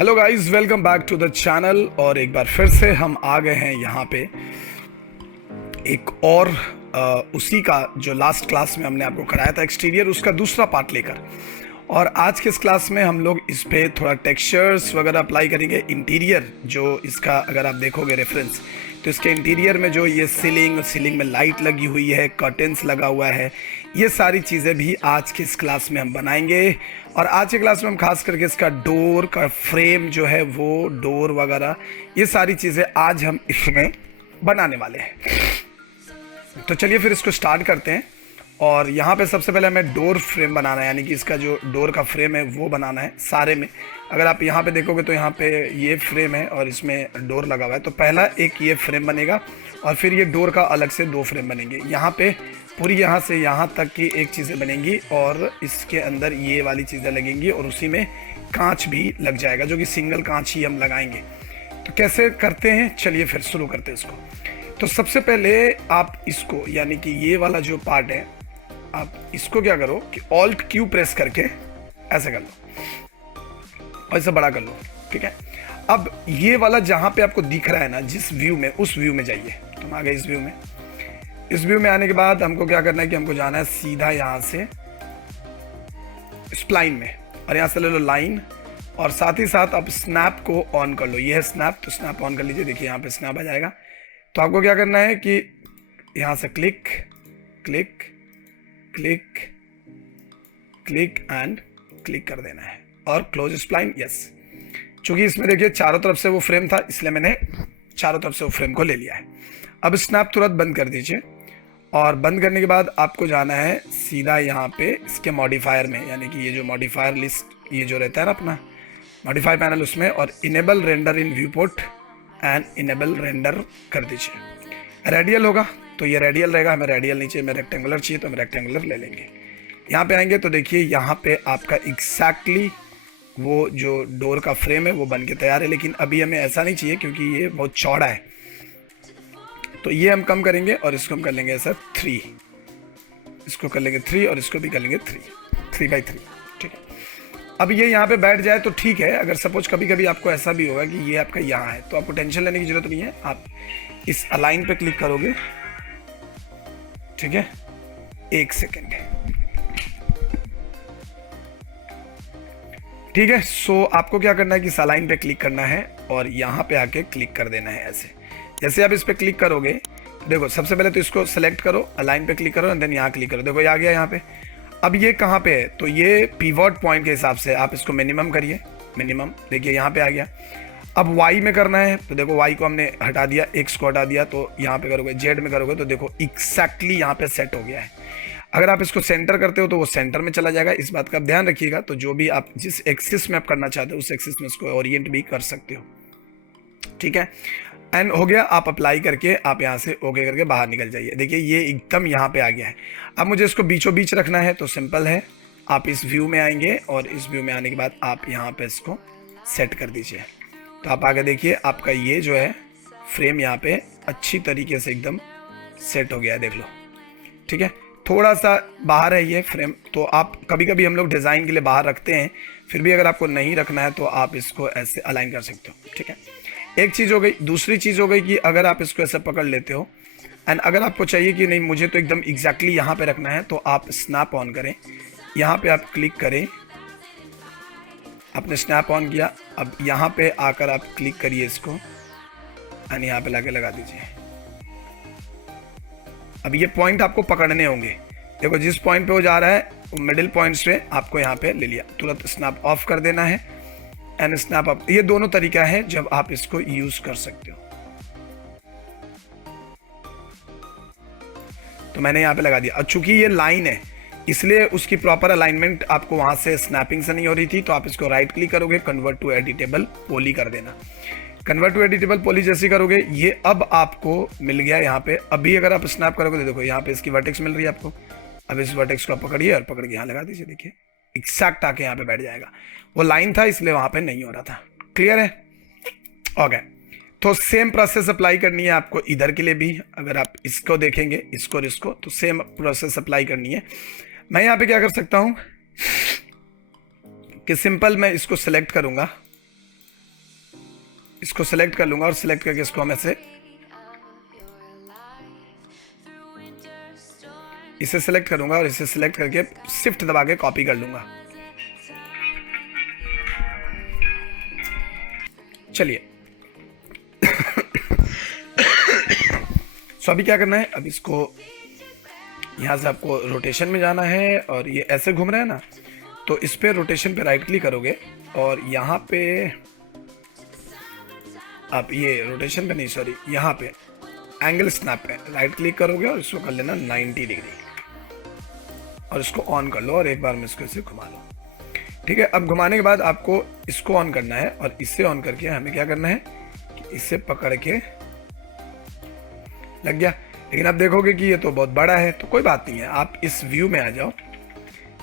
Hello guys, welcome back to the channel. और एक बार फिर से हम आ गए हैं यहाँ पे एक और उसी का जो लास्ट क्लास में हमने आपको कराया था एक्सटीरियर, उसका दूसरा पार्ट लेकर। और आज के इस क्लास में हम लोग इस पे थोड़ा टेक्सचर्स वगैरह अप्लाई करेंगे। इंटीरियर जो इसका अगर आप देखोगे रेफरेंस, तो इसके इंटीरियर में जो ये सीलिंग में लाइट लगी हुई है, कर्टेंस लगा हुआ है, ये सारी चीज़ें भी आज के इस क्लास में हम बनाएंगे। और आज के क्लास में हम खास करके इसका डोर का फ्रेम जो है वो डोर वगैरह ये सारी चीज़ें आज हम इसमें बनाने वाले हैं। तो चलिए फिर इसको स्टार्ट करते हैं। और यहाँ पे सबसे पहले हमें डोर फ्रेम बनाना है, यानी कि इसका जो डोर का फ्रेम है वो बनाना है सारे में। अगर आप यहाँ पे देखोगे तो यहाँ पे ये फ्रेम है और इसमें डोर लगा हुआ है। तो पहला एक ये फ्रेम बनेगा और फिर ये डोर का अलग से दो फ्रेम बनेंगे। यहाँ पे पूरी यहाँ से यहाँ तक की एक चीज़ें बनेंगी और इसके अंदर ये वाली चीज़ें लगेंगी और उसी में कांच भी लग जाएगा, जो कि सिंगल कांच ही हम लगाएंगे। तो कैसे करते हैं, चलिए फिर शुरू करते हैं इसको। तो सबसे पहले आप इसको, यानी कि ये वाला जो पार्ट है, आप इसको क्या करो कि ऑल्ट क्यू प्रेस करके ऐसे कर लो और इसे बड़ा कर लो। ठीक है, अब ये वाला जहां पे आपको दिख रहा है ना, जिस व्यू में, उस व्यू में जाइए। तो हम आ गए इस व्यू में। इस व्यू में आने के बाद हमको क्या करना है कि हमको जाना है सीधा यहां से स्प्लाइन में, और यहां से ले लो लाइन, और साथ ही साथ आप स्नैप को ऑन कर लो। ये है स्नैप, तो स्नैप ऑन कर लीजिए। देखिए यहाँ पे स्नैप आ जाएगा। तो आपको क्या करना है कि यहां से click click click click and click कर देना है और क्लोज स्प्लाइन। यस, चूंकि इसमें देखिए चारों तरफ से वो फ्रेम था, इसलिए मैंने चारों तरफ से वो फ्रेम को ले लिया है। अब स्नैप तुरंत बंद कर दीजिए, और बंद करने के बाद आपको जाना है सीधा यहाँ पे इसके मॉडिफायर में, यानी कि ये जो मॉडिफायर लिस्ट, ये जो रहता है ना अपना मॉडिफाई पैनल, उसमें, और enable render in view port and enable render कर दीजिए। रेडियल होगा तो ये रेडियल रहेगा, हमें रेडियल नहीं चाहिए, हमें रेक्टेंगुलर चाहिए, तो हम रेक्टेंगुलर ले लेंगे। यहाँ पे आएंगे तो देखिए यहाँ पे आपका एग्जैक्टली वो जो डोर का फ्रेम है वो बन के तैयार है। लेकिन अभी हमें ऐसा नहीं चाहिए क्योंकि ये बहुत चौड़ा है, तो ये हम कम करेंगे और इसको हम कर लेंगे ऐसा 3, इसको कर लेंगे 3 और इसको भी कर लेंगे 3/3। ठीक है, अब ये यहाँ पे बैठ जाए तो ठीक है। अगर सपोज कभी कभी आपको ऐसा भी होगा कि ये आपका यहाँ है, तो आपको टेंशन लेने की जरूरत नहीं है। आप इस अलाइन पे क्लिक करोगे, ठीक है, 1 सेकेंड। ठीक है, सो आपको क्या करना है कि इस अलाइन पे क्लिक करना है और यहाँ पे आके क्लिक कर देना है ऐसे। जैसे आप इस पे क्लिक करोगे, देखो सबसे पहले तो इसको सेलेक्ट करो, अलाइन पे क्लिक करो एंड देन यहाँ क्लिक करो। देखो ये आ गया यहाँ पे। अब ये कहाँ पे है, तो ये पिवट पॉइंट के हिसाब से आप इसको मिनिमम करिए, मिनिमम। देखिए यहाँ पे आ गया। अब y में करना है, तो देखो y को हमने हटा दिया, x को हटा दिया, तो यहाँ पे करोगे, z में करोगे तो देखो एग्जैक्टली यहाँ पे सेट हो गया है। अगर आप इसको सेंटर करते हो तो वो सेंटर में चला जाएगा, इस बात का आप ध्यान रखिएगा। तो जो भी आप जिस एक्सिस में आप करना चाहते हो उस एक्सिस में इसको ओरिएंट भी कर सकते हो। ठीक है, एंड हो गया। आप अप्लाई करके आप यहाँ से ओके करके बाहर निकल जाइए। देखिए ये एकदम यहाँ पे आ गया है। अब मुझे इसको बीचों बीच रखना है, तो सिंपल है, आप इस व्यू में आएंगे और इस व्यू में आने के बाद आप यहाँ पे इसको सेट कर दीजिए। तो आप आगे देखिए, आपका ये जो है फ्रेम यहाँ पे अच्छी तरीके से एकदम सेट हो गया है, देख लो। ठीक है, थोड़ा सा बाहर है ये फ्रेम, तो आप कभी कभी हम लोग डिज़ाइन के लिए बाहर रखते हैं, फिर भी अगर आपको नहीं रखना है तो आप इसको ऐसे अलाइन कर सकते हो। ठीक है, एक चीज़ हो गई। दूसरी चीज़ हो गई कि अगर आप इसको ऐसे पकड़ लेते हो एंड अगर आपको चाहिए कि नहीं मुझे तो एकदम एग्जैक्टली यहाँ पे रखना है, तो आप स्नैप ऑन करें, यहाँ पे आप क्लिक करें, आपने स्नैप ऑन किया। अब यहाँ पे आकर आप क्लिक करिए इसको एंड यहाँ पे लाके लगा दीजिए। अब ये पॉइंट आपको पकड़ने होंगे। देखो जिस पॉइंट पे वो जा रहा है मिडिल पॉइंट्स पे आपको यहाँ पे ले लिया, तुरंत स्नैप ऑफ कर देना है एंड स्नैप अप। ये दोनों तरीका है जब आप इसको यूज कर सकते हो। तो मैंने यहाँ पे लगा दिया। और चूंकि ये लाइन है इसलिए उसकी प्रॉपर अलाइनमेंट आपको वहां से स्नैपिंग से नहीं हो रही थी, तो आप इसको राइट क्लिक करोगे, कन्वर्ट टू एडिटेबल पॉली कर देना। कन्वर्ट टू एडिटेबल पॉली जैसे करोगे, ये अब आपको मिल गया यहाँ पे। अभी अगर आप स्नैप करोगे तो देखो यहाँ पे इसकी वर्टेक्स मिल रही है आपको। अब इस वर्टेक्स को आप पकड़िए और पकड़ के यहाँ लगा दीजिए। देखिए एग्जैक्ट आके यहाँ पे बैठ जाएगा। वो लाइन था इसलिए वहां पे नहीं हो रहा था। क्लियर है? ओके, तो सेम प्रोसेस अप्लाई करनी है आपको इधर के लिए भी। अगर आप इसको देखेंगे, इसको और इसको, तो सेम प्रोसेस अप्लाई करनी है। मैं यहाँ पे क्या कर सकता हूँ कि सिंपल मैं इसको सेलेक्ट करूंगा इसको सेलेक्ट कर लूँगा और सेलेक्ट करके इसको हम ऐसे इसे सेलेक्ट करूँगा और इसे सेलेक्ट करके शिफ्ट दबा के कॉपी कर लूँगा। चलिए सो अभी क्या करना है, अब इसको यहाँ से आपको रोटेशन में जाना है और ये ऐसे घूम रहा है ना, तो इस पे रोटेशन पे राइट क्लिक करोगे और यहाँ पे आप ये रोटेशन पे नहीं, सॉरी, यहाँ पे एंगल स्नैप पे राइट क्लिक करोगे और इसको कर लेना 90 डिग्री और इसको ऑन कर लो और एक बार में इसको इसे घुमा लो। ठीक है, अब घुमाने के बाद आपको इसको ऑन करना है और इससे ऑन करके हमें क्या करना है कि इसे पकड़ के लग गया। लेकिन आप देखोगे कि ये तो बहुत बड़ा है, तो कोई बात नहीं है, आप इस व्यू में आ जाओ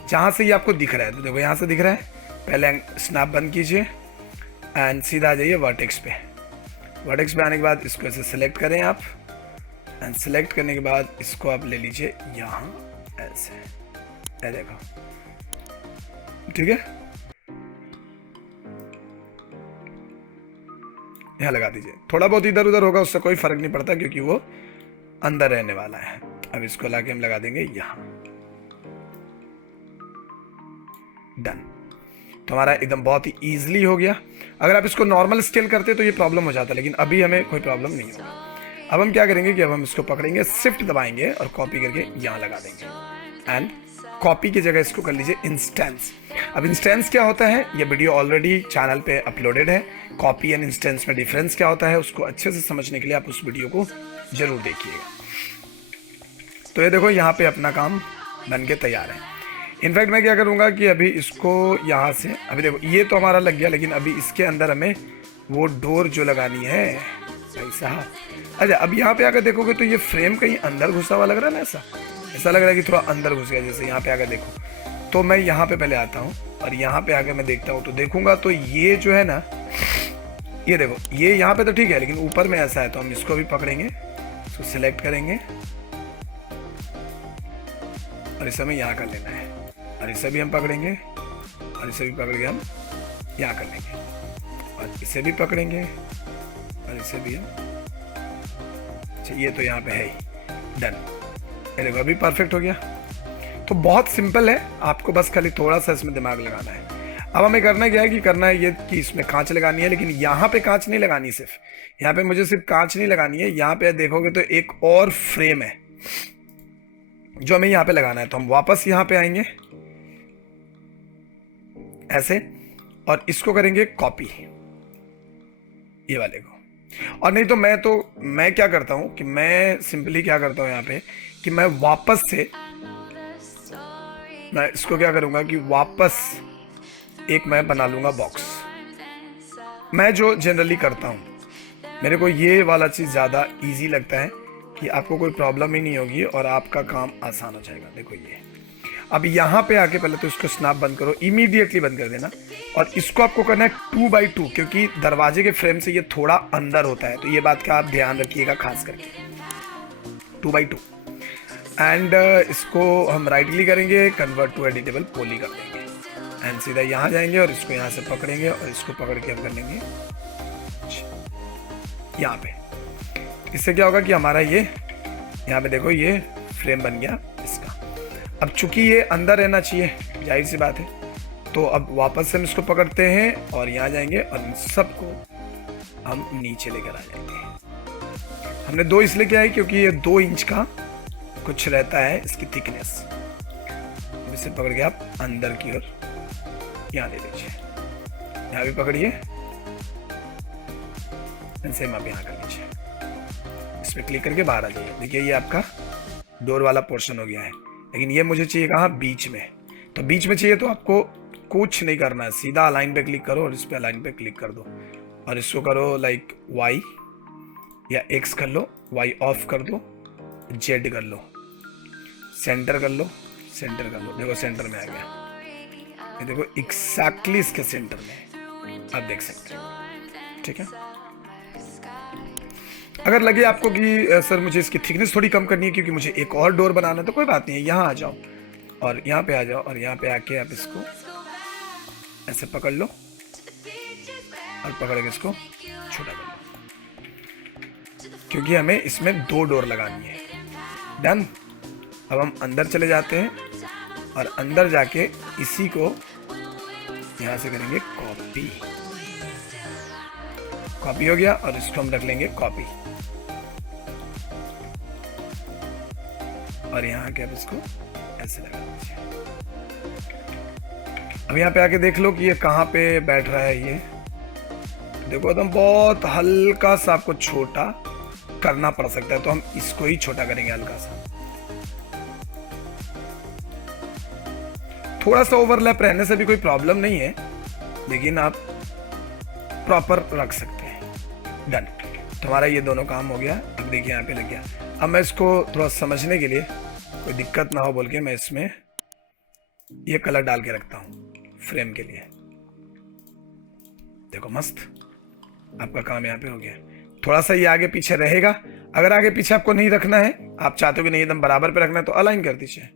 जहाँ से ये आपको दिख रहा है। तो देखो यहाँ से दिख रहा है, पहले स्नैप बंद कीजिए एंड सीधा आ जाइए वर्टेक्स पे। वर्टेक्स पे आने के बाद इसको ऐसे सेलेक्ट करें आप एंड सेलेक्ट करने के बाद इसको आप ले लीजिए यहाँ ऐसे, ये देखो, ठीक है, यहाँ लगा दीजिए। थोड़ा बहुत इधर उधर होगा उससे कोई फर्क नहीं पड़ता क्योंकि वो अंदर रहने वाला है। अब इसको लाके हम लगा देंगे यहाँ, डन। तो हमारा एकदम बहुत ही ईजिली हो गया। अगर आप इसको नॉर्मल स्केल करते तो ये प्रॉब्लम हो जाता, लेकिन अभी हमें कोई प्रॉब्लम नहीं होगा। अब हम क्या करेंगे कि अब हम इसको पकड़ेंगे, शिफ्ट दबाएंगे और कॉपी करके यहाँ लगा देंगे एंड कॉपी की जगह इसको कर लीजिए इंस्टेंस। अब इंस्टेंस क्या होता है, ये वीडियो ऑलरेडी चैनल पे अपलोडेड है। कॉपी एंड इंस्टेंस में डिफरेंस क्या होता है उसको अच्छे से समझने के लिए आप उस वीडियो को जरूर देखिएगा। तो ये देखो यहाँ पे अपना काम बन के तैयार है। इनफैक्ट मैं क्या करूँगा कि अभी इसको यहाँ से, अभी देखो ये तो हमारा लग गया, लेकिन अभी इसके अंदर हमें वो डोर जो लगानी है भाई साहब। अच्छा, अब यहाँ पे आकर देखोगे तो ये फ्रेम कहीं अंदर घुसा हुआ लग रहा है ना, ऐसा लग रहा है कि थोड़ा अंदर घुस गया। जैसे यहाँ पे आकर देखो तो मैं यहाँ पे पहले आता हूँ और यहाँ पे आकर मैं देखता हूँ तो देखूंगा तो ये जो है ना, ये देखो ये यहाँ पे तो ठीक है, लेकिन ऊपर में ऐसा है। तो हम इसको भी पकड़ेंगे, इसको सिलेक्ट करेंगे और इसे हमें यहाँ कर लेना है और इसे भी हम पकड़ेंगे और इसे भी पकड़ के हम यहाँ कर लेंगे और इसे भी पकड़ेंगे और इसे भी हम, अच्छा ये तो यहाँ पे है ही, डन। ये देखो अभी परफेक्ट हो गया। तो बहुत सिंपल है, आपको बस खाली थोड़ा सा इसमें दिमाग लगाना है। अब हमें करना क्या है कि करना है ये कि इसमें कांच लगानी है, लेकिन यहाँ पे कांच नहीं लगानी, सिर्फ यहाँ पे मुझे सिर्फ कांच नहीं लगानी है। यहाँ पे देखोगे तो एक और फ्रेम है जो हमें यहाँ पे लगाना है। तो हम वापस यहाँ पे आएंगे ऐसे और इसको करेंगे कॉपी, ये वाले को। और नहीं तो मैं क्या करता हूँ कि मैं सिंपली क्या करता हूँ यहाँ पे कि मैं वापस से मैं इसको क्या करूँगा कि वापस एक मैं बना लूँगा बॉक्स। मैं जो जनरली करता हूँ, मेरे को ये वाला चीज़ ज़्यादा इजी लगता है कि आपको कोई प्रॉब्लम ही नहीं होगी और आपका काम आसान हो जाएगा। देखो ये अब यहाँ पे आके पहले तो इसको स्नैप बंद करो, इमीडिएटली बंद कर देना। और इसको आपको करना है 2x2 क्योंकि दरवाजे के फ्रेम से ये थोड़ा अंदर होता है, तो ये बात का आप ध्यान रखिएगा खास करके 2x2। एंड इसको हम राइट क्लिक करेंगे, कन्वर्ट टू एडिटेबल पॉली कर देंगे एंड सीधा यहाँ जाएंगे और इसको यहाँ से पकड़ेंगे और इसको पकड़ के हम कर लेंगे यहाँ पे। इससे क्या होगा कि हमारा ये यहाँ पे देखो ये फ्रेम बन गया इसका। अब चूंकि ये अंदर रहना चाहिए, जाहिर सी बात है, तो अब वापस से हम इसको पकड़ते हैं और यहाँ जाएंगे और इन सबको हम नीचे लेकर आ जाएंगे। हमने 2 इसलिए किया है क्योंकि ये 2 इंच का कुछ रहता है इसकी थिकनेस। अब इसे पकड़ के आप अंदर की ओर यहाँ दे दीजिए, यहाँ भी पकड़िए, सेम आप यहाँ कर लीजिए, इस पर क्लिक करके बाहर आ जाइए। देखिए ये आपका डोर वाला पोर्शन हो गया है। लेकिन ये मुझे चाहिए कहाँ, बीच में। तो बीच में चाहिए तो आपको कुछ नहीं करना है, सीधा अलाइन पे क्लिक करो और इस पे अलाइन पे क्लिक कर दो और इसको करो लाइक वाई या एक्स कर लो, वाई ऑफ कर दो, जेड कर लो, सेंटर कर लो, सेंटर कर लो। देखो सेंटर में आ गया, ये देखो एग्जैक्टली इसके सेंटर में आप देख सकते हैं। ठीक है, अगर लगे आपको कि सर मुझे इसकी थिकनेस थोड़ी कम करनी है क्योंकि मुझे एक और डोर बनाना है, तो कोई बात नहीं है, यहाँ आ जाओ और यहाँ पे आ जाओ और यहाँ पे आके आप इसको ऐसे पकड़ लो और पकड़ के इसको छोटा कर लो, क्योंकि हमें इसमें 2 डोर लगानी है। डन। अब हम अंदर चले जाते हैं और अंदर जाके इसी को यहाँ से करेंगे कॉपी। कॉपी हो गया और इसको हम रख लेंगे कॉपी, और यहाँ के अब इसको ऐसे लगा दीजिए। अब यहाँ पे आके देख लो कि ये कहाँ पे बैठ रहा है। ये देखो एकदम बहुत हल्का सा आपको छोटा करना पड़ सकता है, तो हम इसको ही छोटा करेंगे हल्का सा। थोड़ा सा ओवरलैप रहने से भी कोई प्रॉब्लम नहीं है, लेकिन आप प्रॉपर रख सकते हैं। डन। तो हमारा ये दोनों काम हो गया। अब देखिए यहाँ पे लग गया। अब मैं इसको थोड़ा समझने के लिए, कोई दिक्कत ना हो बोल के, मैं इसमें ये कलर डाल के रखता हूँ फ्रेम के लिए। देखो मस्त, आपका काम यहाँ पे हो गया। थोड़ा सा ये आगे पीछे रहेगा। अगर आगे पीछे आपको नहीं रखना है, आप चाहते हो कि नहीं एकदम बराबर पे रखना है, तो अलाइन कर दीजिए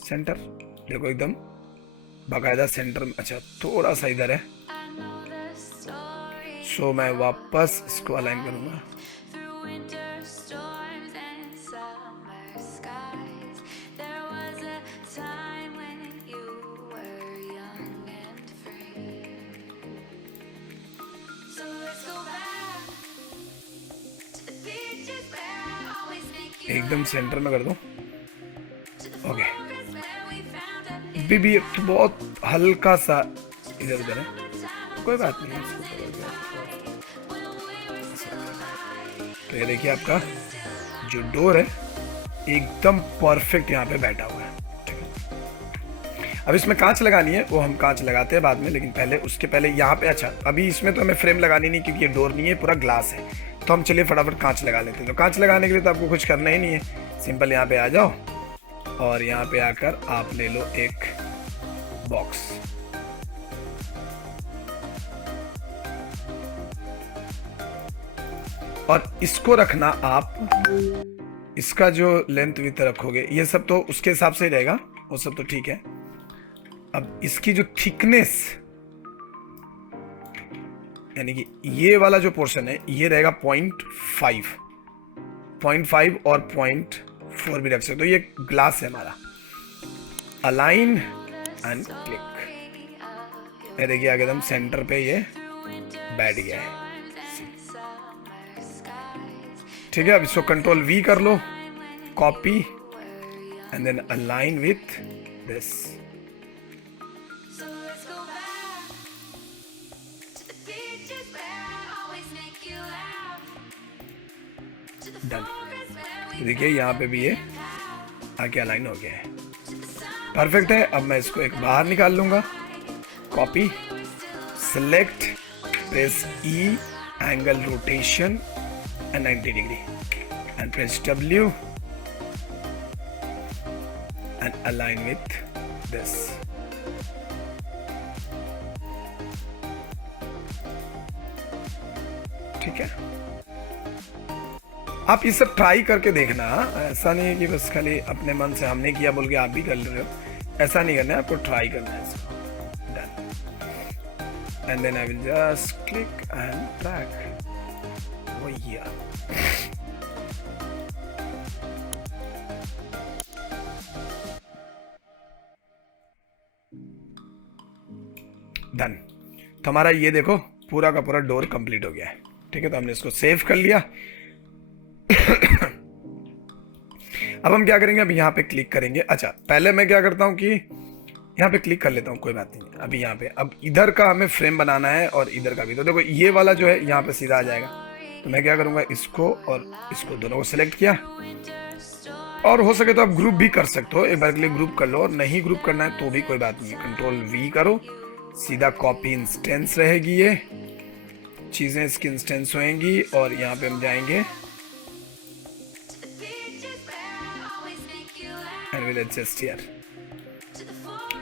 सेंटर। देखो एकदम बाकायदा सेंटर में। अच्छा थोड़ा सा इधर है, सो मैं वापस इसको अलाइन करूंगा। एकदम सेंटर में कर दो। ओके। भी बहुत हल्का सा इधर उधर है, कोई बात नहीं। तो ये देखिए आपका जो डोर है एकदम परफेक्ट यहाँ पे बैठा हुआ है। ठीक है। अब इसमें कांच लगानी है, वो हम कांच लगाते हैं बाद में, लेकिन पहले उसके पहले यहाँ पे, अच्छा अभी इसमें तो हमें फ्रेम लगानी नहीं, क्योंकि ये डोर नहीं है, पूरा ग्लास है। तो हम चलिए फटाफट कांच लगा लेते हैं। तो कांच लगाने के लिए तो आपको कुछ करना ही नहीं है, सिंपल यहाँ पे आ जाओ और यहाँ पे आकर आप ले लो एक बॉक्स। और इसको रखना आप, इसका जो लेंथ विड्थ रखोगे ये सब तो उसके हिसाब से ही रहेगा, वो सब तो ठीक है। अब इसकी जो थिकनेस, यानी कि ये वाला जो पोर्शन है ये रहेगा 0.5 और 0.4 भी रख सकते हो। ये ग्लास है हमारा। Align and click. ये देखिए आगे एकदम सेंटर पे ये बैठ गया है। ठीक है। अब इसको कंट्रोल V कर लो, copy and then align with this. Done. देखिए यहाँ पे भी ये आके अलाइन हो गया है, परफेक्ट है। अब मैं इसको एक बाहर निकाल लूंगा, copy, select, press E, angle rotation and 90 degree and press W and align with this. ठीक है। आप ये सब ट्राई करके देखना। ऐसा नहीं है कि बस खाली अपने मन से हमने किया बोल के आप भी कर रहे हो, ऐसा नहीं करना है, आपको ट्राई करना है इसको। Done. And then I will just click and drag. वो ये डन। तो हमारा ये देखो पूरा का पूरा डोर कंप्लीट हो गया है। ठीक है। तो हमने इसको सेव कर लिया। अब हम क्या करेंगे, अब यहाँ पे क्लिक करेंगे। अच्छा पहले मैं क्या करता हूँ कि यहाँ पे क्लिक कर लेता हूँ, कोई बात नहीं। अभी यहाँ पे अब इधर का हमें फ्रेम बनाना है और इधर का भी। तो देखो ये वाला जो है यहाँ पे सीधा आ जाएगा। तो मैं क्या करूँगा, इसको और इसको दोनों को सिलेक्ट किया, और हो सके तो आप ग्रुप भी कर सकते हो। एक बार के लिए ग्रुप कर लो, और नहीं ग्रुप करना है तो भी कोई बात नहीं है। कंट्रोल V करो, सीधा कॉपी इंस्टेंस रहेगी, ये चीज़ें इसकी इंस्टेंस होएंगी। और यहाँ पे हम जाएंगे and we'll adjust here.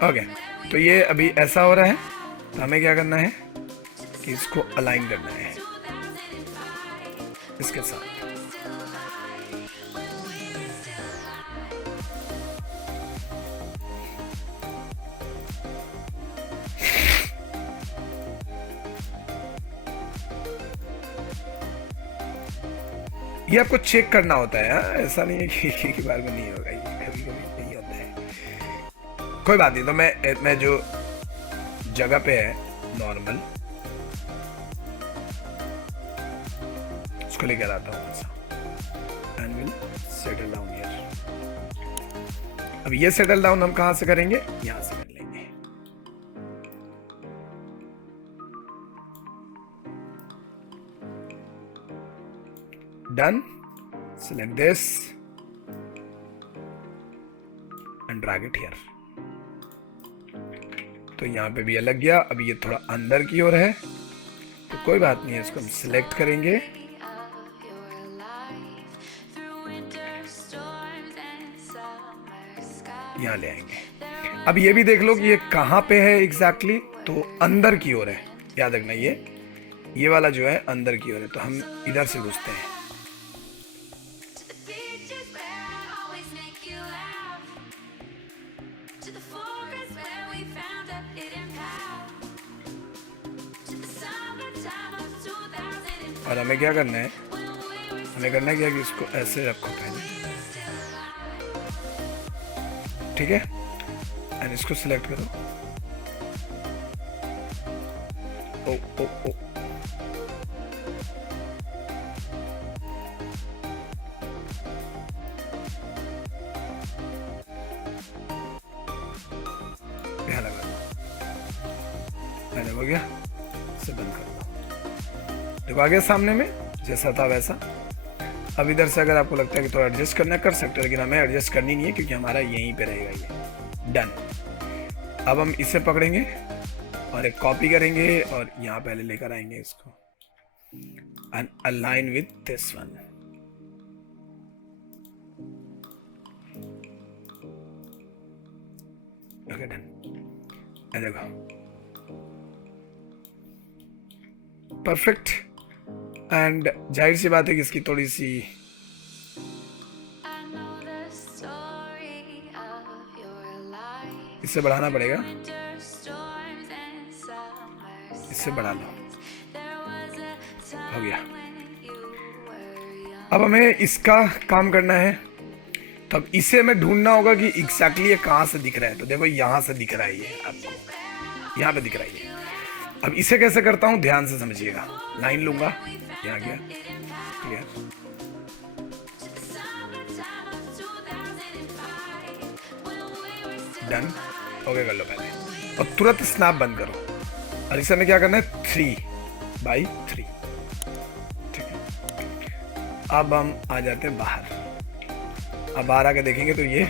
Okay. तो ये अभी ऐसा हो रहा है, तो हमें क्या करना है कि इसको अलाइन करना है इसके साथ। ये आपको चेक करना होता है, हाँ? ऐसा नहीं है कि एक ही बार में नहीं होगा, ये कभी कभी नहीं होता है। कोई बात नहीं, तो मैं जो जगह पे है नॉर्मल उसको लेकर आता हूँ ऐसा, and will settle down here. अब ये सेटल डाउन हम कहां से करेंगे, यहां से कर लेंगे। Done, select this and drag it here। तो यहां पे भी ये लग गया। अब ये थोड़ा अंदर की ओर है तो कोई बात नहीं है, इसको हम सिलेक्ट करेंगे, यहां ले आएंगे। अब ये भी देख लो कि ये कहां पे है एग्जैक्टली, तो अंदर की ओर है। याद रखना ये वाला जो है अंदर की ओर है, तो हम इधर से घुसते हैं। और हमें क्या करना है, हमें करना है क्या कि इसको ऐसे रखो पहले, ठीक है, एंड इसको सिलेक्ट करो। ओ ओ ओ यहाँ लगा दो, मैंने हो गया, इसे बंद कर दो। देखो आ गया सामने में, जैसा था वैसा। अब इधर से अगर आपको लगता है कि थोड़ा एडजस्ट करना कर सकते हो, लेकिन हमें एडजस्ट करनी नहीं है क्योंकि हमारा यहीं पे रहेगा ये। डन। अब हम इसे पकड़ेंगे और एक कॉपी करेंगे और यहाँ पहले लेकर आएंगे इसको, and align with this one. Okay done. देखो परफेक्ट। एंड जाहिर सी बात है कि इसकी थोड़ी सी इससे बढ़ाना पड़ेगा, इससे बढ़ा लो, हो गया। अब हमें इसका काम करना है, तो अब इसे हमें ढूंढना होगा कि एग्जैक्टली ये कहां से दिख रहा है। तो देखो यहां से दिख रहा है, ये आपको यहां पे दिख रहा है ये। अब इसे कैसे करता हूं, ध्यान से समझिएगा। लाइन लूंगा, यहाँ गया, क्लियर। डन, ओके कर लो पहले, और तुरंत स्नैप बंद करो। और इसे हमें क्या करना है, 3x3, ठीक है। अब हम आ जाते हैं बाहर। अब बाहर आके देखेंगे तो ये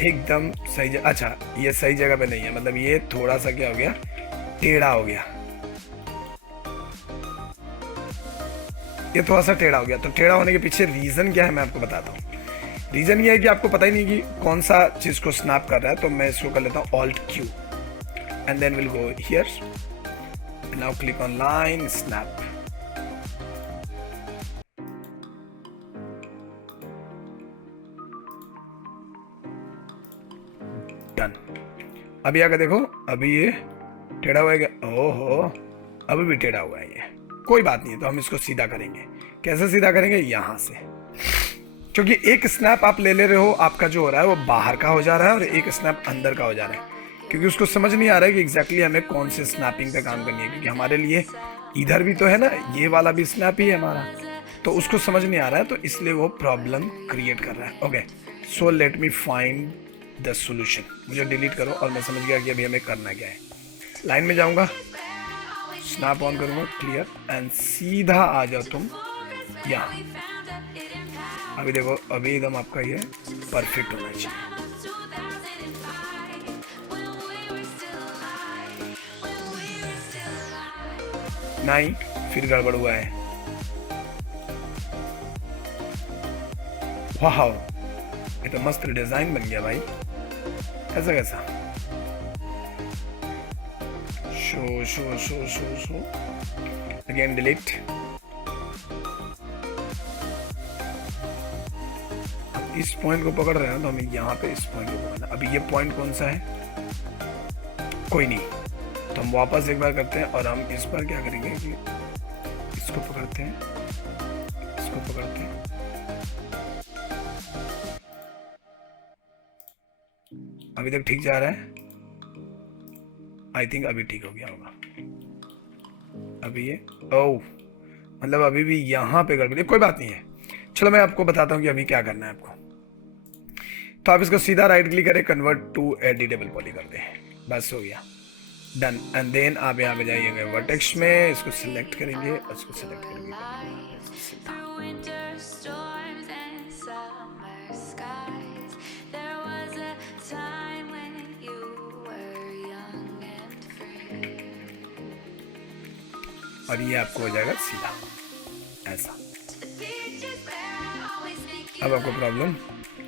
एकदम सही जगह, अच्छा ये सही जगह पे नहीं है, मतलब ये थोड़ा सा क्या हो गया, टेढ़ा हो गया, ये थोड़ा सा टेढ़ा हो गया। तो टेढ़ा होने के पीछे रीजन क्या है मैं आपको बताता हूँ। रीजन ये है कि आपको पता ही नहीं कि कौन सा चीज को स्नैप कर रहा है। तो मैं इसको कर लेता हूँ Alt+Q and then will go here, now click on line snap. Done. अभी आकर देखो, अभी ये टेढ़ा हुआ है, ओहो अभी भी टेढ़ा हुआ है ये, कोई बात नहीं है। तो हम इसको सीधा करेंगे। कैसे सीधा करेंगे, यहां से, क्योंकि एक स्नैप आप ले रहे हो, आपका जो हो रहा है वो बाहर का हो जा रहा है और एक स्नैप अंदर का हो जा रहा है, क्योंकि उसको समझ नहीं आ रहा है कि एग्जैक्टली हमें कौन से स्नैपिंग पे काम करनी है। क्योंकि हमारे लिए इधर भी तो है ना, ये वाला भी स्नैप ही है हमारा, तो उसको समझ नहीं आ रहा है, तो इसलिए वो प्रॉब्लम क्रिएट कर रहा है। Okay, so let me find the solution. मुझे डिलीट करो और मैं समझ गया कि अभी हमें करना क्या है। लाइन में जाऊंगा, स्नैप ऑन करूंगा, क्लियर, एंड सीधा आ जाओ तुम यहाँ। अभी देखो, अभी एकदम आपका ये परफेक्ट होना चाहिए। नहीं, फिर गड़बड़ हुआ है। वाह, ये तो मस्त डिजाइन बन गया भाई। ऐसा कैसा, शो अगेन डिलीट। अब इस पॉइंट को पकड़ रहे हैं तो हमें यहाँ पे इस पॉइंट को पकड़ना। अभी ये पॉइंट कौन सा है, कोई नहीं, तो हम वापस एक बार करते हैं और हम इस पर क्या करेंगे कि इसको पकड़ते हैं, इसको इसको पकड़ते हैं, अभी तक ठीक जा रहा है। आई थिंक अभी ठीक हो गया होगा। अभी ये ओह, मतलब अभी भी यहाँ पे गड़बड़ी, कोई बात नहीं है। चलो मैं आपको बताता हूँ कि अभी क्या करना है आपको। तो आप इसको सीधा राइट क्लिक करें, कन्वर्ट टू एडिटेबल पॉली कर दें, बस हो गया, डन। एंड देन आप यहाँ पे जाइएगा वर्टेक्स में, इसको सिलेक्ट करेंगे और इसको सिलेक्ट करेंगे। और ये आपको हो जाएगा सीधा ऐसा। अब आपको प्रॉब्लम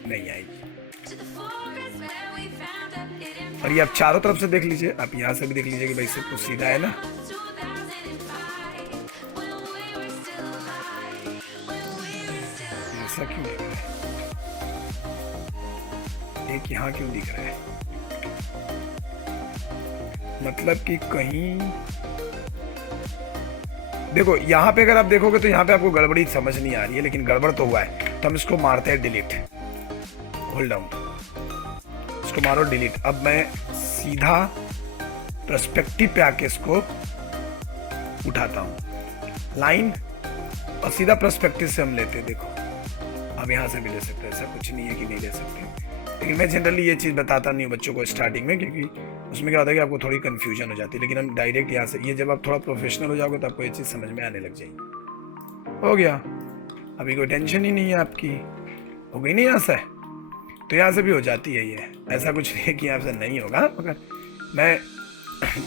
नहीं आएगी। और ये आप चारों तरफ से देख लीजिए, आप यहाँ से भी देख लीजिए कि भाई सब कुछ सीधा है ना। ऐसा क्यों दिख रहा है, एक यहाँ क्यों दिख रहा है, मतलब कि कहीं देखो यहाँ पे अगर आप देखोगे तो यहाँ पे आपको गड़बड़ी समझ नहीं आ रही है, लेकिन गड़बड़ तो हुआ है। तो हम इसको मारते हैं डिलीट, होल्ड डाउन, इसको मारो डिलीट। अब मैं सीधा पर्सपेक्टिव पे आके इसको उठाता हूँ लाइन, और सीधा पर्सपेक्टिव से हम लेते हैं। देखो अब यहाँ से भी ले सकते हैं, ऐसा कुछ नहीं है कि नहीं ले सकते, लेकिन मैं जनरली ये चीज़ बताता नहीं हूँ बच्चों को स्टार्टिंग में, क्योंकि उसमें क्या होता है कि आपको थोड़ी कन्फ्यूजन हो जाती है। लेकिन हम डायरेक्ट यहाँ से, ये जब आप थोड़ा प्रोफेशनल हो जाओगे तो आपको ये चीज़ समझ में आने लग जाएगी। हो गया, अभी कोई टेंशन ही नहीं है आपकी, हो गई नहीं यहाँ से, तो यहाँ से भी हो जाती है ये, ऐसा कुछ नहीं है कि यहाँ से नहीं होगा, मगर मैं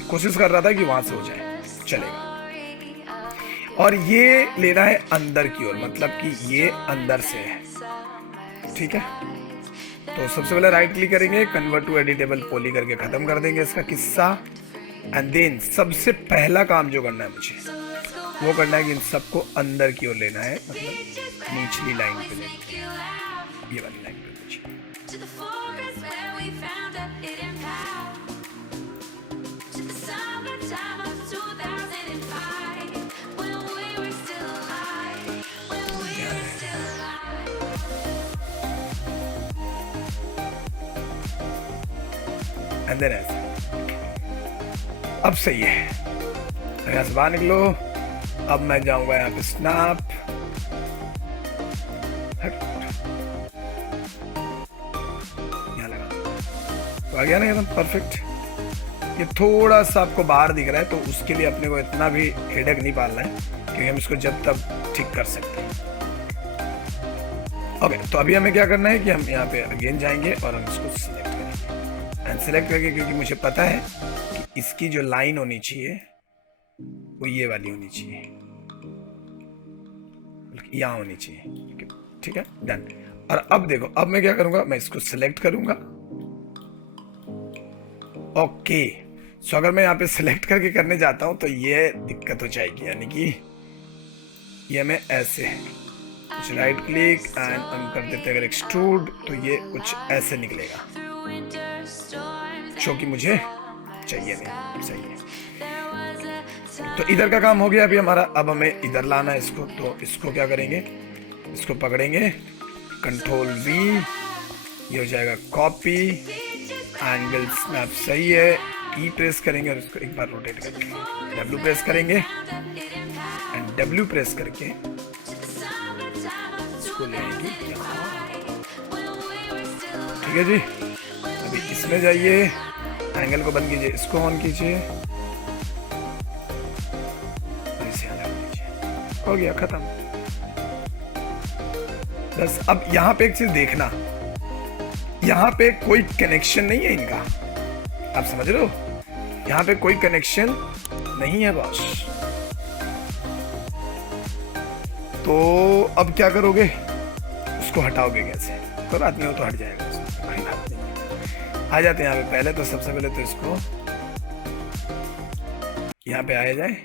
कोशिश कर रहा था कि वहाँ से हो जाए, चलेगा। और ये लेना है अंदर की ओर, मतलब कि ये अंदर से है, ठीक है। तो सबसे पहले राइट क्लिक करेंगे, कन्वर्ट टू एडिटेबल पॉली करके खत्म कर देंगे इसका किस्सा। एंड देन सबसे पहला काम जो करना है मुझे वो करना है कि इन सबको अंदर की ओर लेना है, मतलब निचली लाइन पे लेना, ये वाली लाइन पे नीचे। अंदर ऐसे, अब सही है। यहाँ से बाहर निकलो, अब मैं जाऊंगा यहाँ पे स्नैप, यहाँ लगा तो आ गया ना एकदम परफेक्ट। ये थोड़ा सा आपको बाहर दिख रहा है, तो उसके लिए अपने को इतना भी हेडेक नहीं पालना है, क्योंकि हम इसको जब तब ठीक कर सकते हैं। ओके, तो अभी हमें क्या करना है कि हम यहाँ पे अगेन जाएंगे और हम इसको सिलेक्ट करेंगे, एंड सेलेक्ट करके, क्योंकि मुझे पता है कि इसकी जो लाइन होनी चाहिए वो ये वाली होनी चाहिए, यहाँ होनी चाहिए, ठीक है, डन। और अब देखो, अब मैं क्या करूंगा, मैं इसको सिलेक्ट करूंगा। ओके, सो अगर मैं यहाँ पे सिलेक्ट करके करने जाता हूं तो ये दिक्कत हो जाएगी, यानी कि ये मैं ऐसे कुछ राइट क्लिक एंड हम कर देते हैं अगर एक्सट्रूड, तो ये कुछ ऐसे निकलेगा, जो कि मुझे चाहिए नहीं। सही है, तो इधर का काम हो गया अभी हमारा। अब हमें इधर लाना है इसको, तो इसको क्या करेंगे, इसको पकड़ेंगे, कंट्रोल V, ये हो जाएगा कॉपी, एंगल स्नैप सही है, E प्रेस करेंगे और इसको एक बार रोटेट करेंगे, W प्रेस करेंगे एंड W प्रेस करके इसको ले आएंगे यहाँ, ठीक है जी। अभी इसमें जाइए, एंगल को बंद कीजिए, इसको ऑन कीजिए, इसे अलग कीजिए, हो गया खत्म। बस अब यहाँ पे एक चीज देखना, यहाँ पे कोई कनेक्शन नहीं है इनका, आप समझ रहे हो, यहाँ पे कोई कनेक्शन नहीं है बॉस। तो अब क्या करोगे, उसको हटाओगे कैसे, कोई बात नहीं हो तो हट जाएगा, कोई बात नहीं। आ जाते हैं यहाँ पे पहले, तो सबसे पहले तो इसको यहाँ पे आया जाए,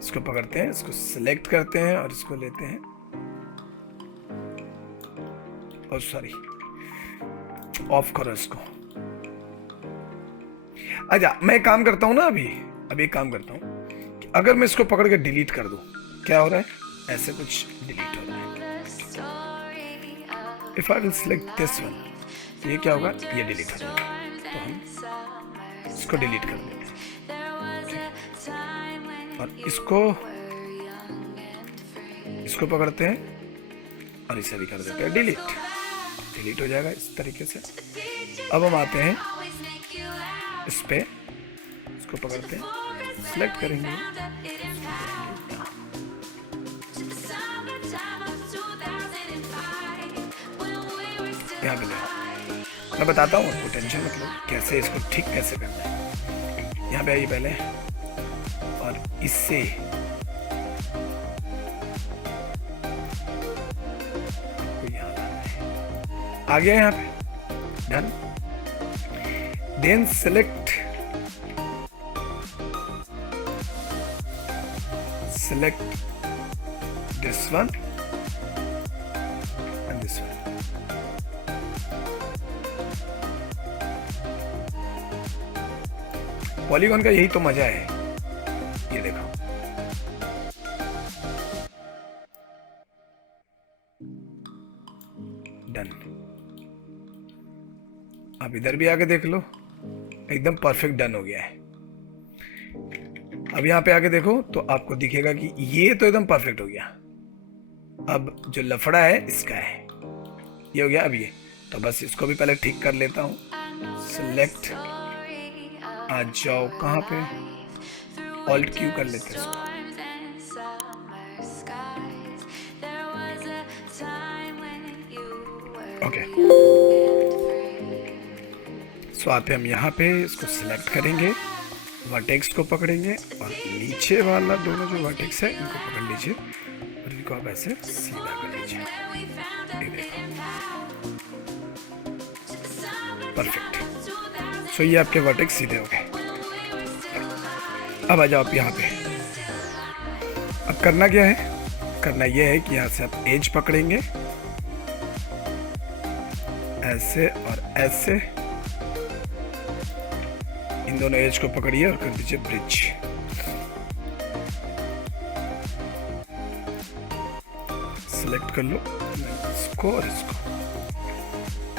इसको पकड़ते हैं, इसको सिलेक्ट करते हैं और इसको लेते हैं, और सॉरी ऑफ करो इसको। अच्छा, मैं एक काम करता हूं ना, अभी एक काम करता हूं कि अगर मैं इसको पकड़ के डिलीट कर दूं, क्या हो रहा है, ऐसे कुछ डिलीट हो रहा है, if I will select this one, ये क्या होगा, ये डिलीट हो जाएगा। तो हम इसको डिलीट कर देंगे और इसको पकड़ते हैं और इसे भी कर देते हैं डिलीट हो जाएगा इस तरीके से। अब हम आते हैं इस पे, इसको पकड़ते हैं, सिलेक्ट करेंगे, यहाँ पे मैं बताता हूँ आपको, टेंशन मतलब कैसे इसको ठीक कैसे करना है। यहाँ पे आइए पहले और इससे आ गया यहाँ पे, done. Then select this one and this one. Polygon का यही तो मजा है, ये देखो डन। आप इधर भी आके देख लो, एकदम परफेक्ट डन हो गया है। अब यहाँ पे आके देखो तो आपको दिखेगा कि ये तो एकदम परफेक्ट हो गया। अब जो लफड़ा है इसका है, ये हो गया। अब ये तो बस इसको भी पहले ठीक कर लेता हूँ। सिलेक्ट, आ जाओ कहाँ पे, ऑल्ट क्यू कर लेते हैं इसको। ओके, सो आते हम यहाँ पे, इसको सिलेक्ट करेंगे, वर्टेक्स को पकड़ेंगे और नीचे वाला दोनों जो वर्टेक्स है इनको पकड़ लीजिए और इनको आप ऐसे सीधा कर लीजिए। परफेक्ट। सो ये आपके वर्टेक्स सीधे हो गए। अब आ जाओ आप यहाँ पे। अब करना क्या है, करना ये है कि यहाँ से आप एज पकड़ेंगे ऐसे और ऐसे, इन दोनों एज को पकड़िए और कर दीजिए ब्रिज। सिलेक्ट कर लो इसको और इसको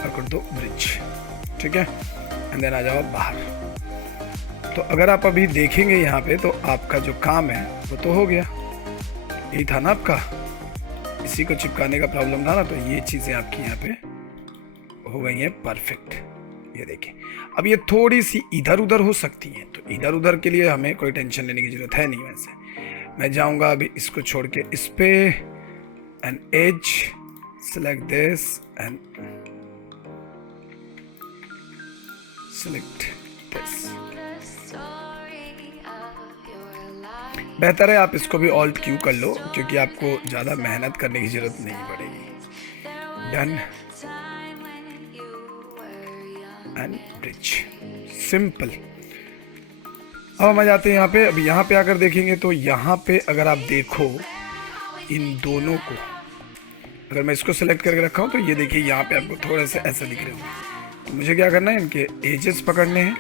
और कर दो ब्रिज, ठीक है। एंड देन आ जाओ बाहर। तो अगर आप अभी देखेंगे यहाँ पे तो आपका जो काम है वो तो हो गया। यही था ना आपका, इसी को चिपकाने का प्रॉब्लम था ना, तो ये चीज़ें आपकी यहाँ पे हो गई हैं परफेक्ट। ये देखिए, अब ये थोड़ी सी इधर उधर हो सकती हैं, तो इधर उधर के लिए हमें कोई टेंशन लेने की जरूरत है नहीं। वैसे मैं जाऊंगा अभी इसको छोड़ के इस पे, and edge, select this and select this. बेहतर है आप इसको भी ऑल्ट क्यू कर लो, क्योंकि आपको ज़्यादा मेहनत करने की जरूरत नहीं पड़ेगी। Done and bridge, simple. अब हम आ जाते हैं यहाँ पे। अब यहाँ पे आकर देखेंगे तो यहाँ पे अगर आप देखो इन दोनों को, अगर मैं इसको सेलेक्ट करके रखा हूँ तो ये देखिए यहाँ पे आपको थोड़ा सा ऐसा दिख रहे होंगे। तो मुझे क्या करना है, इनके एजेस पकड़ने हैं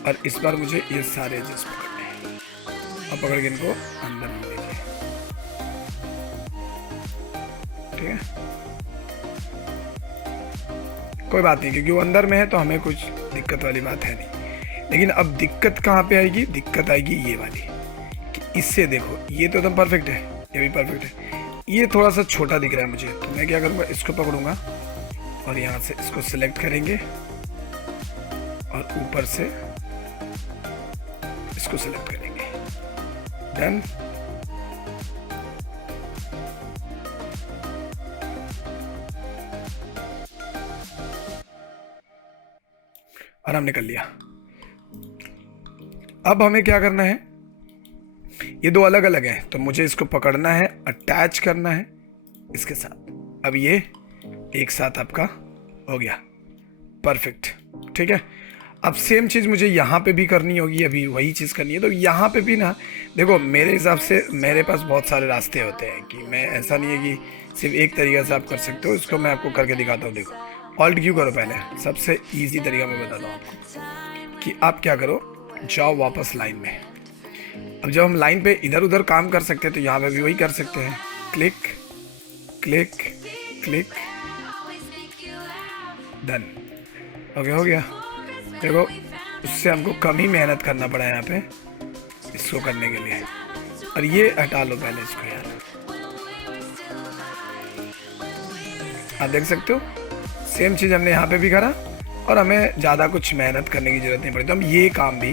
और इस बार मुझे ये सारे एजेस पकड़ने हैं। अब पकड़ के इनको अंदर में लीजिए, ठीक है। कोई बात नहीं, क्योंकि वो अंदर में है तो हमें कुछ दिक्कत वाली बात है नहीं। लेकिन अब दिक्कत कहाँ पे आएगी, दिक्कत आएगी ये वाली कि इससे देखो ये तो एकदम परफेक्ट है, ये भी परफेक्ट है, ये थोड़ा सा छोटा दिख रहा है मुझे। तो मैं क्या करूँगा, इसको पकड़ूंगा और यहाँ से इसको सिलेक्ट करेंगे और ऊपर से इसको सिलेक्ट करेंगे। डन। और हमने कर लिया। अब हमें क्या करना है, ये दो अलग अलग है तो मुझे इसको पकड़ना है, अटैच करना है इसके साथ। अब ये एक साथ आपका हो गया, परफेक्ट, ठीक है। अब सेम चीज़ मुझे यहाँ पे भी करनी होगी, अभी वही चीज़ करनी है। तो यहाँ पे भी ना देखो, मेरे हिसाब से मेरे पास बहुत सारे रास्ते होते हैं कि मैं, ऐसा नहीं है कि सिर्फ एक तरीका से आप कर सकते हो। इसको मैं आपको करके दिखाता हूँ। देखो, ऑल्ट क्यू करो पहले, सबसे ईजी तरीका मैं बताता हूँ आपको कि आप क्या करो, जाओ वापस लाइन में। अब जब हम लाइन पे इधर उधर काम कर सकते हैं तो यहाँ पे भी वही कर सकते हैं। Click click click, done. Okay, हो गया। देखो उससे हमको कम ही मेहनत करना पड़ा यहाँ पे इसको करने के लिए। और ये हटा लो पहले इसको यार, आप देख सकते हो सेम चीज़ हमने यहाँ पे भी करा और हमें ज़्यादा कुछ मेहनत करने की ज़रूरत नहीं पड़ी, तो हम ये काम भी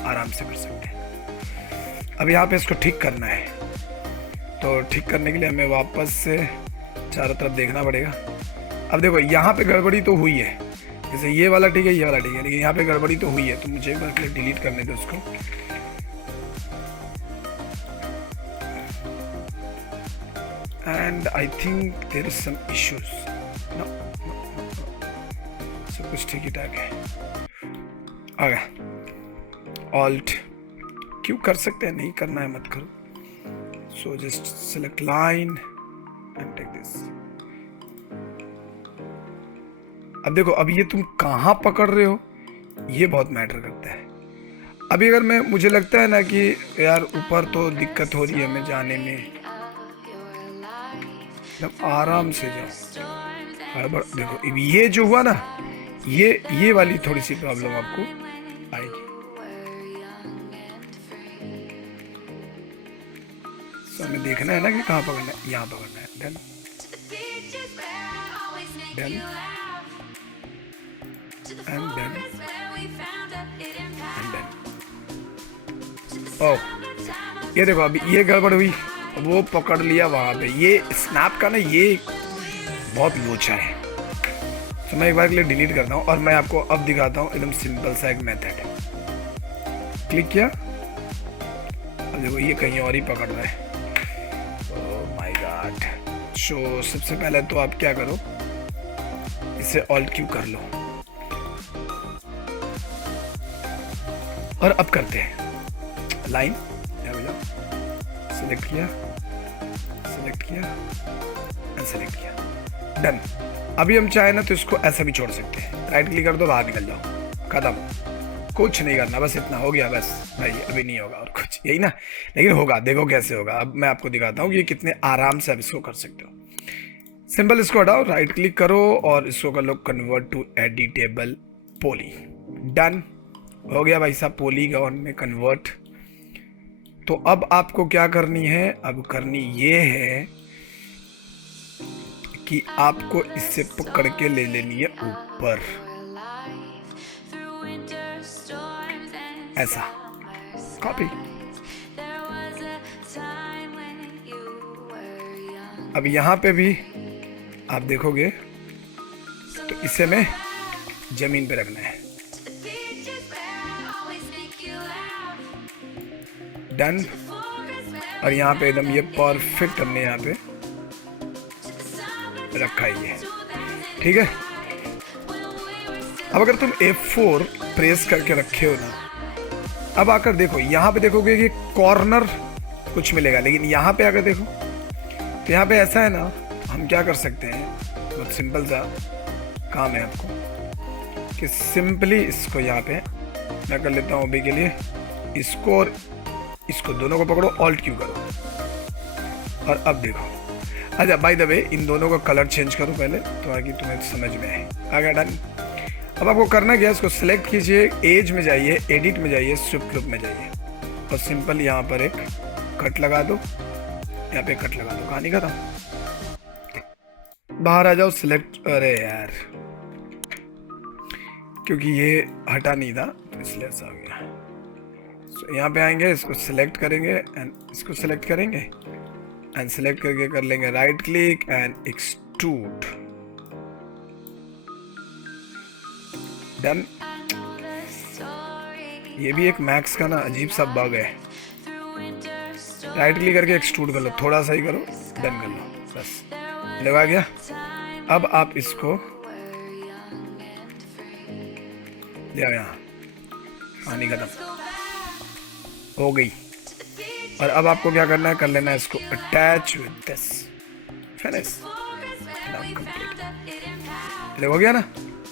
आराम से कर सकते हैं। अब यहाँ पे इसको ठीक करना है, तो ठीक करने के लिए हमें वापस से चारों तरफ देखना पड़ेगा। अब देखो यहाँ पे गड़बड़ी तो हुई है, जैसे ये वाला ठीक है, ये वाला ठीक है, लेकिन यहाँ पे गड़बड़ी तो हुई है, तो मुझे एक बार के लिए डिलीट करने दो उसको। And I think there is some issues. No, सब कुछ ठीक ही ठाक है। आ गया। ऑल्ट क्यों कर सकते हैं, नहीं करना है मत करो। So just select line and take this. अब देखो, अब ये तुम कहाँ पकड़ रहे हो ये बहुत मैटर करता है। अभी अगर मैं, मुझे लगता है ना कि यार ऊपर तो दिक्कत हो रही है हमें जाने में, एकदम आराम से जाओ। देखो अब ये जो हुआ ना, ये वाली थोड़ी सी प्रॉब्लम आपको आएगी। तो हमें देखना है ना कि कहाँ पकड़ना है, यहाँ पकड़ना है। Done done and done and done. ओह, ये देखो अभी ये गड़बड़ हुई, वो पकड़ लिया वहाँ पे। ये स्नैप का ना ये बहुत लोचा है, तो मैं एक बार के लिए डिलीट करता हूँ और मैं आपको अब दिखाता हूँ एकदम सिंपल सा एक मेथड। क्लिक किया, अब देखो ये कहीं और ही पकड़ रहा है। Oh my God. सो सबसे पहले तो आप क्या करो, इसे ऑल्ट क्यू कर लो और अब करते हैं लाइन। सेलेक्ट किया, सेलेक्ट किया एंड सेलेक्ट किया, डन। अभी हम चाहे ना तो इसको ऐसा भी छोड़ सकते हैं, राइट क्लिक कर दो, बाहर निकल जाओ, खत्म, कुछ नहीं करना, बस इतना हो गया। बस भाई अभी नहीं होगा और कुछ, यही ना, लेकिन होगा, देखो कैसे होगा। अब मैं आपको दिखाता हूँ कि ये कितने आराम से आप इसको कर सकते हो। सिंपल, इसको हटाओ, राइट क्लिक करो और इसको कर लो convert to editable poly. Done, हो गया भाई साहब पॉलीगॉन में कन्वर्ट। तो अब आपको क्या करनी है, अब करनी ये है कि आपको इससे पकड़ के ले लेनी है ऊपर, ऐसा कॉपी। अब यहाँ पे भी आप देखोगे तो इसे में जमीन पे रखना है। डन, और यहाँ पे एकदम ये परफेक्ट हमने यहाँ पे रखा ही है, ठीक है। अब अगर तुम F4 प्रेस करके रखे हो ना, अब आकर देखो यहाँ पे देखोगे कि कॉर्नर कुछ मिलेगा, लेकिन यहाँ पे आकर देखो तो यहाँ पे ऐसा है ना, हम क्या कर सकते हैं, बहुत सिंपल सा काम है आपको कि सिंपली इसको यहाँ पे मैं कर लेता हूँ अभी के लिए, इसको और इसको दोनों को पकड़ो, ऑल्ट क्यू करो और अब देखो। अच्छा बाय द वे, इन दोनों का कलर चेंज करो पहले तो आगे तुम्हें समझ में आए। आ गया, डन। अब आपको करना क्या है, इसको सिलेक्ट कीजिए, एज में जाइए, एडिट में जाइए, स्विफ्ट लुक में जाइए और सिंपल यहाँ पर एक कट लगा दो, यहाँ पे कट लगा दो, कहानी खत्म। बाहर आ जाओ, सिलेक्ट, अरे यार क्योंकि ये हटा नहीं था तो इसलिए ऐसा हो गया। तो यहाँ पे आएंगे, इसको सिलेक्ट करेंगे एंड इसको सिलेक्ट करेंगे एंड सिलेक्ट करके कर लेंगे right click and extrude, done. ये भी एक मैक्स का ना अजीब सा बग है, राइट क्लिक करके एक्सट्रूड कर लो, थोड़ा सा ही करो, डन कर लो, बस लगा गया। अब आप इसको ले आओ यहाँ, पानी खत्म हो गई। और अब आपको क्या करना है, कर लेना है इसको अटैच विद दिस, फिनिश, हो गया ना।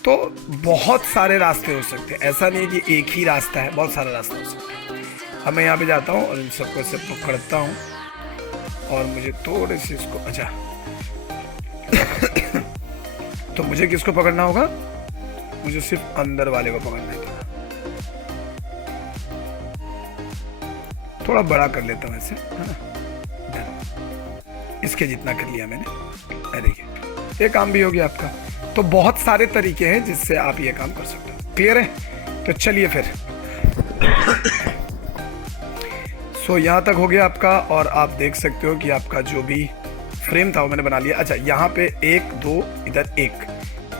तो बहुत सारे रास्ते हो सकते हैं, ऐसा नहीं है कि एक ही रास्ता है, बहुत सारा रास्ता हो सकता है। अब मैं यहाँ पे जाता हूँ और इन सबको से पकड़ता हूँ और मुझे थोड़े से इसको, अच्छा तो मुझे किसको पकड़ना होगा? मुझे सिर्फ अंदर वाले को पकड़ना है। थोड़ा बड़ा कर लेता हूँ ऐसे, है ना। इसके जितना कर लिया मैंने। देखिए ये काम भी हो गया आपका। तो बहुत सारे तरीके हैं जिससे आप ये काम कर सकते हो। क्लियर है? तो चलिए फिर। सो यहाँ तक हो गया आपका, और आप देख सकते हो कि आपका जो भी फ्रेम था वो मैंने बना लिया। अच्छा, यहाँ पे 1 2 इधर 1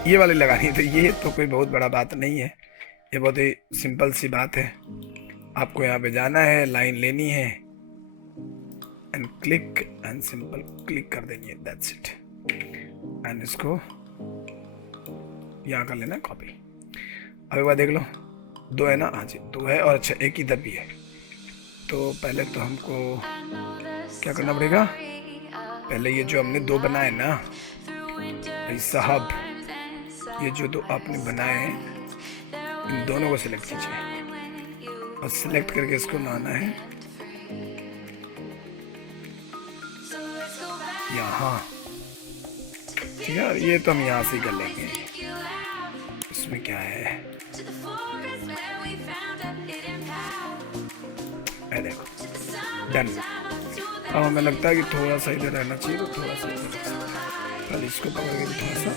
ये वाली लगानी है। तो ये तो कोई बहुत बड़ा बात नहीं है, ये बहुत ही सिंपल सी बात है। आपको यहाँ पे जाना है, लाइन लेनी है and click and simple click कर देनी है, दैट्स इट। एंड इसको यहाँ कर लेना कॉपी। अब एक बार देख लो, 2 है ना? हाँ जी 2 है, और अच्छा 1 इधर भी है। तो पहले तो हमको क्या करना पड़ेगा? पहले ये जो हमने 2 बनाए ना भाई साहब, ये जो 2 आपने बनाए हैं इन दोनों को सिलेक्ट कीजिए, और सिलेक्ट करके इसको लाना है यहाँ। ठीक है, और ये तो हम यहाँ से ही कर लेंगे। इसमें क्या है, देखो डन। अब हमें लगता है कि थोड़ा सा इधर रहना चाहिए, तो थोड़ा सा इधर, इसको पकड़ के थोड़ा सा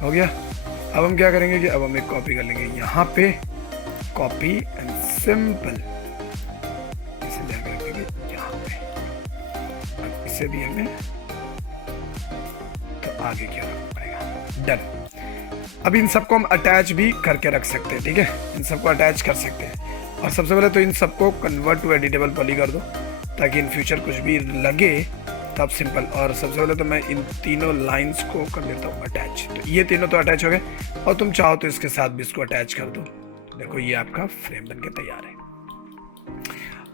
हो गया। अब हम क्या करेंगे कि अब हम एक कॉपी कर लेंगे यहाँ पे, कॉपी एंड सिंपल इसे लेकर रखेंगे यहाँ पे। अब इसे भी हमें तो आगे क्या रखना पड़ेगा, डन। अब इन सबको हम अटैच भी करके रख सकते हैं। ठीक है, इन सबको अटैच कर सकते हैं। और सबसे पहले तो इन सबको कन्वर्ट टू एडिटेबल पॉली कर दो, ताकि इन फ्यूचर कुछ भी लगे तब सिंपल। और सबसे पहले तो मैं इन तीनों लाइंस को कर देता हूँ अटैच। तो ये तीनों तो अटैच हो गए, और तुम चाहो तो इसके साथ भी इसको अटैच कर दो। देखो ये आपका फ्रेम बनके तैयार है।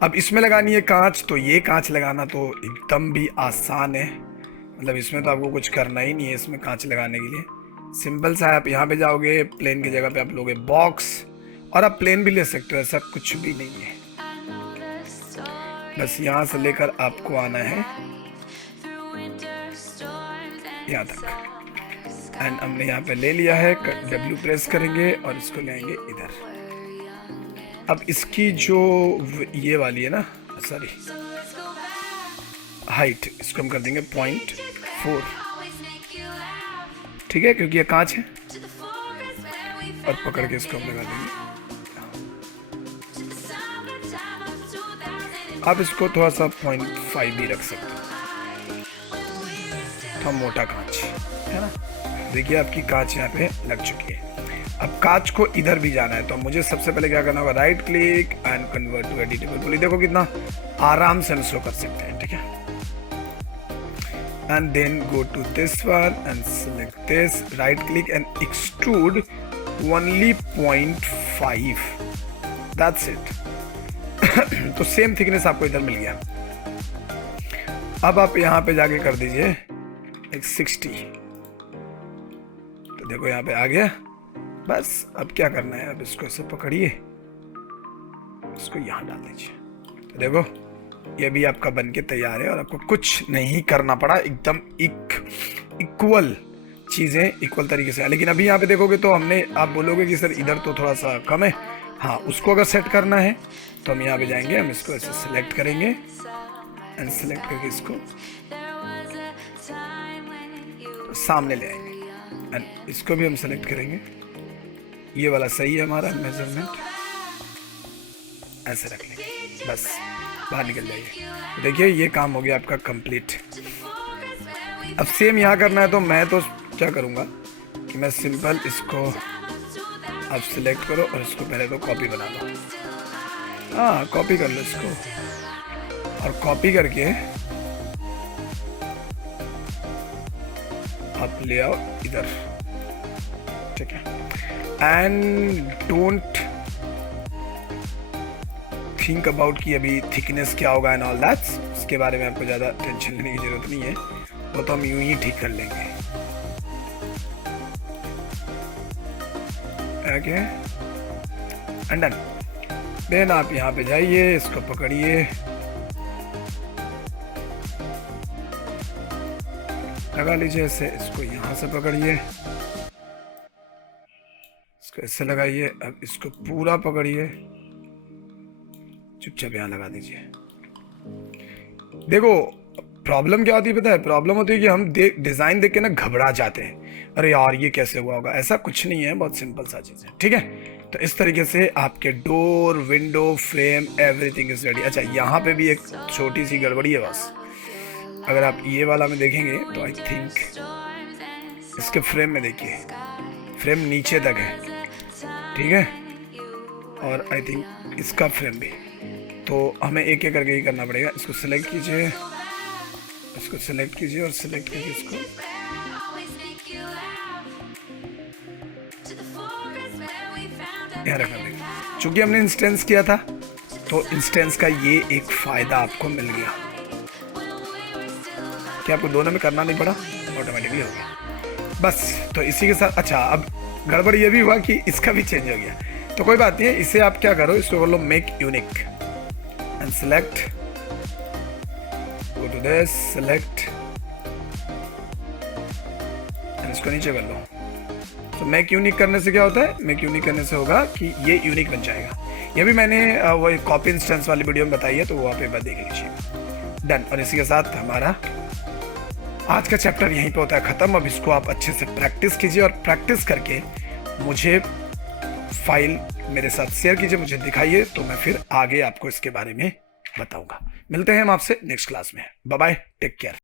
अब इसमें लगानी है कांच। तो ये कांच लगाना तो एकदम भी आसान है, मतलब इसमें तो आपको कुछ करना ही नहीं है। इसमें कांच लगाने के लिए सिंपल सा है, आप यहाँ पे जाओगे, प्लेन की जगह पे आप लोगे बॉक्स, और आप प्लेन भी ले सकते हो, ऐसा कुछ भी नहीं है। बस यहाँ से लेकर आपको आना है यहाँ तक। एंड हमने यहाँ पे ले लिया है, W प्रेस करेंगे और इसको ले आएंगे इधर। अब इसकी जो ये वाली है ना, सॉरी हाइट, इसको हम कर देंगे 0.4। ठीक है, क्योंकि ये कांच है। और पकड़ के इसको हम लगा देंगे। आप इसको थोड़ा सा 0.5 भी रख सकते हो, थोड़ा मोटा कांच है ना। देखिए आपकी कांच यहाँ पे लग चुकी है। अब कांच को इधर भी जाना है, तो मुझे सबसे पहले क्या करना होगा, right click and convert to editable poly. देखो कितना आराम से हम शो कर सकते हैं। ठीक है, and then go to this one and select this, right click and extrude only 0.5, that's it। तो सेम थिकनेस आपको इधर मिल गया। अब आप यहाँ पे जाके कर दीजिए एक 60। तो देखो यहाँ पे आ गया। बस अब क्या करना है, अब इसको ऐसे पकड़िए, इसको यहाँ डाल दीजिए। तो देखो ये भी आपका बनके तैयार है, और आपको कुछ नहीं करना पड़ा। एकदम इक्वल चीज़ें इक्वल तरीके से। लेकिन अभी यहाँ पे देखोगे तो हमने, आप बोलोगे कि सर इधर तो थोड़ा सा कम है। हाँ, उसको अगर सेट करना है तो हम यहाँ पे जाएंगे, हम इसको ऐसे सिलेक्ट करेंगे एंड सेलेक्ट करके इसको सामने ले आएंगे एंड इसको भी हम सेलेक्ट करेंगे। ये वाला सही है हमारा मेजरमेंट, ऐसे रख लेंगे, बस बाहर निकल जाइए। देखिए ये काम हो गया आपका कंप्लीट। अब सेम यहाँ करना है, तो मैं तो क्या करूँगा कि मैं सिंपल इसको आप सिलेक्ट करो और इसको पहले तो कॉपी बना लो। हाँ, कॉपी कर लो इसको, और कॉपी करके आप ले आओ इधर। ठीक है, एंड डोंट थिंक अबाउट कि अभी थिकनेस क्या होगा एंड ऑल दैट, उसके बारे में आपको ज़्यादा टेंशन लेने की जरूरत नहीं है, वो तो हम यूं ही ठीक कर लेंगे। Okay, and done. देन आप यहाँ पे जाइए, इसको पकड़िए लगा लीजिए ऐसे, इसको यहाँ से पकड़िए, इसको ऐसे लगाइए, अब इसको पूरा पकड़िए, चुपचाप यहाँ लगा दीजिए। देखो प्रॉब्लम क्या होती है पता है, प्रॉब्लम होती है कि हम डिजाइन देख के ना घबरा जाते हैं, अरे यार ये कैसे हुआ होगा। ऐसा कुछ नहीं है, बहुत सिंपल सा चीज़ है, ठीक है। तो इस तरीके से आपके door, window, frame, everything is ready. अच्छा यहाँ पे भी एक छोटी सी गड़बड़ी है बस, अगर आप ये वाला में देखेंगे तो आई थिंक इसके फ्रेम में देखिए, फ्रेम नीचे तक है, ठीक है, और आई थिंक इसका फ्रेम भी। तो हमें एक एक करके ही करना पड़ेगा। इसको सिलेक्ट कीजिए, इसको सिलेक्ट कीजिए और सिलेक्ट कीजिए इसको, यहाँ रखना पड़ेगा। चूंकि हमने इंस्टेंस किया था तो इंस्टेंस का ये एक फायदा आपको मिल गया कि आपको दोनों में करना नहीं पड़ा, ऑटोमेटिकली हो गया बस। तो इसी के साथ अच्छा अब गड़बड़ ये भी हुआ कि इसका भी चेंज हो गया, तो कोई बात नहीं है। इसे आप क्या करो, इसको कर लो make unique and select, go to this, select and इसको नीचे कर लो। तो मेक यूनिक करने से क्या होता है, मेक यूनिक करने से होगा कि ये यूनिक बन जाएगा। ये भी मैंने वो कॉपी इंस्टेंस वाली वीडियो में बताई है, तो वो आप एक बार देख लीजिए। डन। और इसी के साथ हमारा आज का चैप्टर यहीं पे होता है ख़त्म। अब इसको आप अच्छे से प्रैक्टिस कीजिए और प्रैक्टिस करके मुझे फाइल मेरे साथ शेयर कीजिए, मुझे दिखाइए, तो मैं फिर आगे आपको इसके बारे में बताऊंगा। मिलते हैं हम आपसे नेक्स्ट क्लास में। Bye bye, take care.